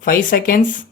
5 seconds.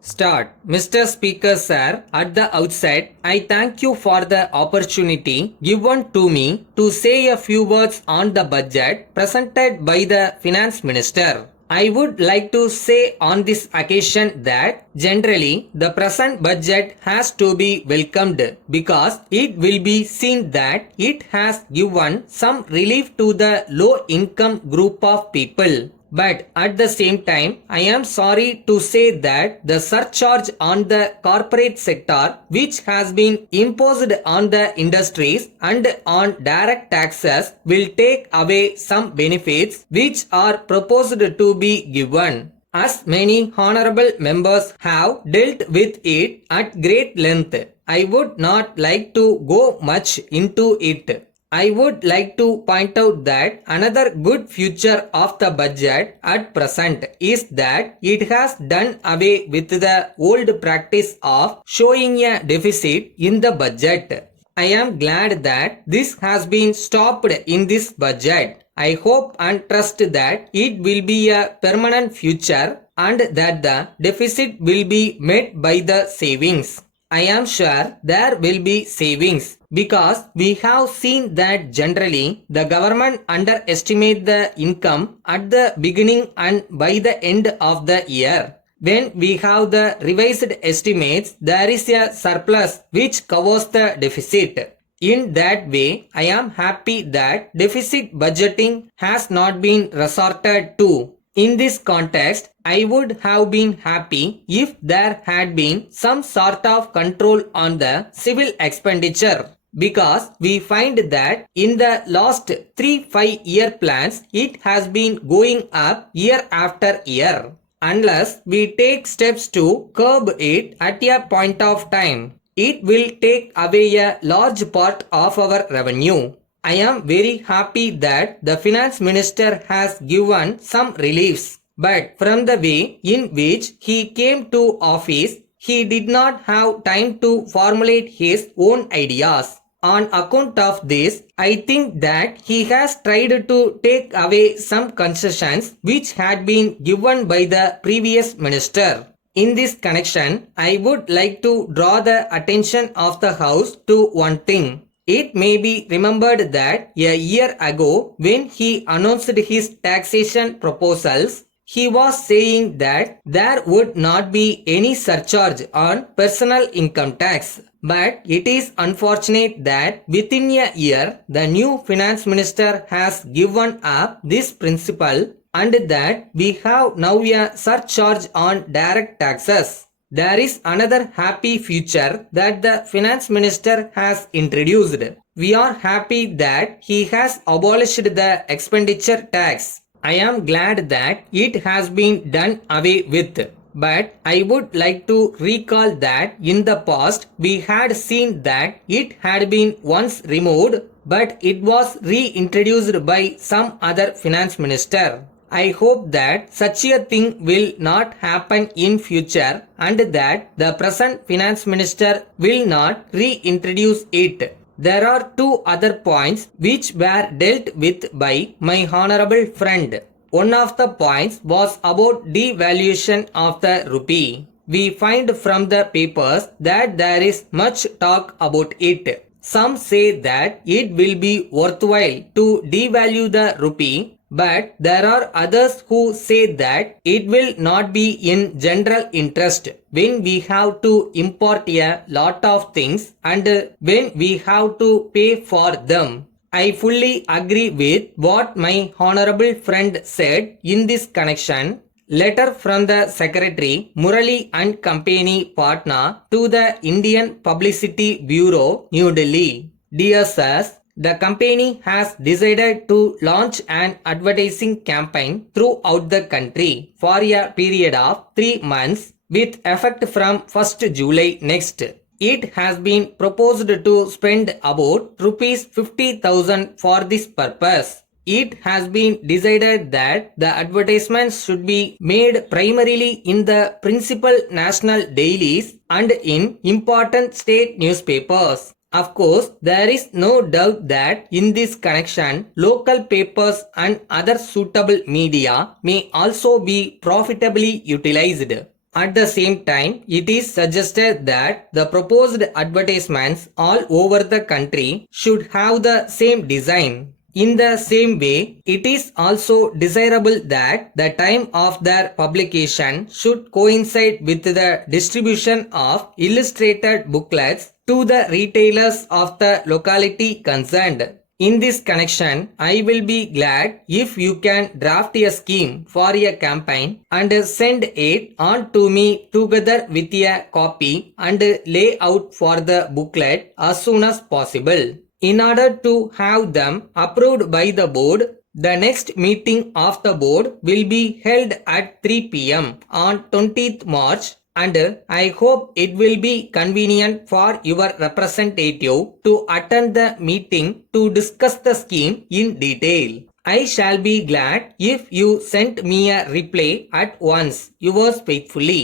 Start. Mr. Speaker Sir, at the outset, I thank you for the opportunity given to me to say a few words on the budget presented by the Finance Minister. I would like to say on this occasion that generally the present budget has to be welcomed because it will be seen that it has given some relief to the low income group of people. But at the same time, I am sorry to say that the surcharge on the corporate sector, which has been imposed on the industries and on direct taxes, will take away some benefits which are proposed to be given. As many honorable members have dealt with it at great length, I would not like to go much into it. I would like to point out that another good feature of the budget at present is that it has done away with the old practice of showing a deficit in the budget. I am glad that this has been stopped in this budget. I hope and trust that it will be a permanent feature and that the deficit will be met by the savings. I am sure there will be savings because we have seen that generally the government underestimate the income at the beginning and by the end of the year. When we have the revised estimates, there is a surplus which covers the deficit. In that way, I am happy that deficit budgeting has not been resorted to. In this context, I would have been happy if there had been some sort of control on the civil expenditure because we find that in the last 3-5 year plans it has been going up year after year. Unless we take steps to curb it at a point of time, it will take away a large part of our revenue. I am very happy that the finance minister has given some reliefs, but from the way in which he came to office, he did not have time to formulate his own ideas. On account of this, I think that he has tried to take away some concessions which had been given by the previous minister. In this connection, I would like to draw the attention of the House to one thing. It may be remembered that a year ago, when he announced his taxation proposals, he was saying that there would not be any surcharge on personal income tax. But it is unfortunate that within a year, the new finance minister has given up this principle and that we have now a surcharge on direct taxes. There is another happy feature that the finance minister has introduced. We are happy that he has abolished the expenditure tax. I am glad that it has been done away with. But I would like to recall that in the past we had seen that it had been once removed but it was reintroduced by some other finance minister. I hope that such a thing will not happen in future and that the present finance minister will not reintroduce it. There are two other points which were dealt with by my honorable friend. One of the points was about devaluation of the rupee. We find from the papers that there is much talk about it. Some say that it will be worthwhile to devalue the rupee, but there are others who say that it will not be in general interest when we have to import a lot of things and when we have to pay for them. I fully agree with what my honorable friend said in this connection. Letter from the Secretary Murali and Company Patna to the Indian Publicity Bureau, New Delhi. Dear Sirs, the company has decided to launch an advertising campaign throughout the country for a period of 3 months with effect from 1st July next. It has been proposed to spend about rupees 50,000 for this purpose. It has been decided that the advertisements should be made primarily in the principal national dailies and in important state newspapers. Of course, there is no doubt that in this connection, local papers and other suitable media may also be profitably utilized. At the same time, it is suggested that the proposed advertisements all over the country should have the same design. In the same way, it is also desirable that the time of their publication should coincide with the distribution of illustrated booklets to the retailers of the locality concerned. In this connection, I will be glad if you can draft a scheme for a campaign and send it on to me together with a copy and layout for the booklet as soon as possible. In order to have them approved by the board, the next meeting of the board will be held at 3 p.m. on 20th March, and I hope it will be convenient for your representative to attend the meeting to discuss the scheme in detail. I shall be glad if you send me a reply at once. Yours faithfully.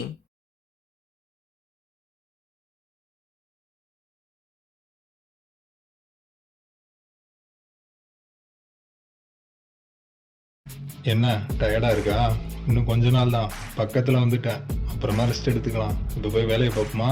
என்ன டயர்டா இருக்கா? இன்னும் கொஞ்ச நாள் தான், பக்கத்துல வந்துட்டேன். அப்புறமா ரெஸ்ட் எடுத்துக்கலாம். இப்போ போய் வேலையை பார்ப்போமா?